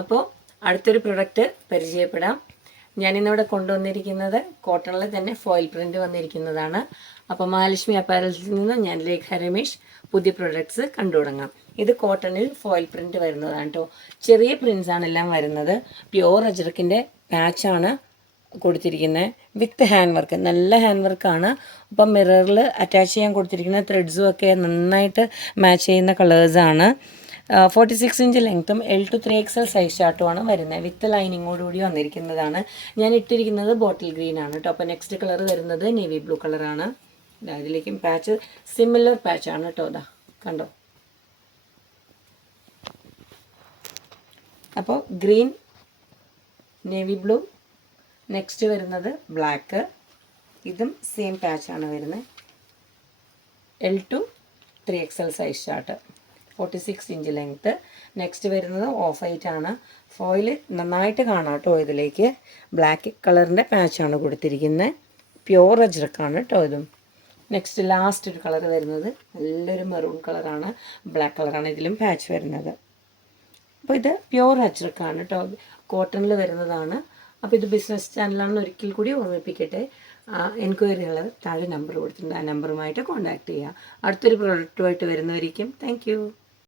അപ്പോൾ അടുത്തൊരു പ്രൊഡക്റ്റ് പരിചയപ്പെടാം. ഞാനിന്നിവിടെ കൊണ്ടുവന്നിരിക്കുന്നത് കോട്ടണിൽ തന്നെ ഫോയിൽ പ്രിൻ്റ് വന്നിരിക്കുന്നതാണ്. അപ്പോൾ മഹാലക്ഷ്മി അപ്പാരൽസിൽ നിന്ന് ഞാൻ ലേഖ രമേശ് പുതിയ പ്രൊഡക്ട്സ് കണ്ടു തുടങ്ങാം. ഇത് കോട്ടണിൽ ഫോയിൽ പ്രിൻ്റ് വരുന്നതാണ് കേട്ടോ. ചെറിയ പ്രിൻസാണ് എല്ലാം വരുന്നത്. പ്യുവർ അജ്രക്കിൻ്റെ പാച്ചാണ് കൊടുത്തിരിക്കുന്നത് വിത്ത് ഹാൻഡ് വർക്ക്. നല്ല ഹാൻഡ് വർക്കാണ്. അപ്പം മിററിൽ അറ്റാച്ച് ചെയ്യാൻ കൊടുത്തിരിക്കുന്ന ത്രെഡ്സും ഒക്കെ നന്നായിട്ട് മാച്ച് ചെയ്യുന്ന കളേഴ്സാണ്. 46 ഇഞ്ച് ലെങ്ത്തും L to 3XL സൈസ് ചാർട്ടുമാണ് വരുന്നത്. വിത്ത് ലൈനിങ്ങോടുകൂടി വന്നിരിക്കുന്നതാണ്. ഞാൻ ഇട്ടിരിക്കുന്നത് ബോട്ടിൽ ഗ്രീൻ ആണ് കേട്ടോ. അപ്പോൾ നെക്സ്റ്റ് കളർ വരുന്നത് നേവി ബ്ലൂ കളറാണ്. ഇതിലേക്കും പാച്ച് സിമിലർ പാച്ചാണ് കേട്ടോ. ഇതാ കണ്ടോ. അപ്പോൾ ഗ്രീൻ, നേവി ബ്ലൂ, നെക്സ്റ്റ് വരുന്നത് ബ്ലാക്ക്. ഇതും സെയിം പാച്ചാണ് വരുന്നത്. L to 3XL size chart, 46 inch length. Next വരുന്നത് ഓഫ് വൈറ്റ് ആണ്. ഫോയിൽ നന്നായിട്ട് കാണാം കേട്ടോ. ഇതിലേക്ക് ബ്ലാക്ക് കളറിൻ്റെ പാച്ചാണ് കൊടുത്തിരിക്കുന്നത്. പ്യുവർ അജ്രക്കാണ് കേട്ടോ ഇതും. നെക്സ്റ്റ് ലാസ്റ്റ് ഒരു കളർ വരുന്നത് നല്ലൊരു മെറൂൺ കളറാണ്. ബ്ലാക്ക് കളറാണ് ഇതിലും പാച്ച് വരുന്നത്. അപ്പോൾ ഇത് പ്യുവർ അജ്രക്കാണ് കേട്ടോ. കോട്ടണിൽ വരുന്നതാണ്. അപ്പോൾ ഇത് ബിസിനസ് ചാനലാണെന്ന് ഒരിക്കൽ കൂടി ഓർമ്മിപ്പിക്കട്ടെ. എൻക്വയറികൾ താഴെ നമ്പർ കൊടുത്തിട്ടുണ്ട്. ആ നമ്പറുമായിട്ട് കോൺടാക്റ്റ് ചെയ്യുക. അടുത്തൊരു പ്രോഡക്റ്റുമായിട്ട് വരുന്നവരിക്കും. Thank you.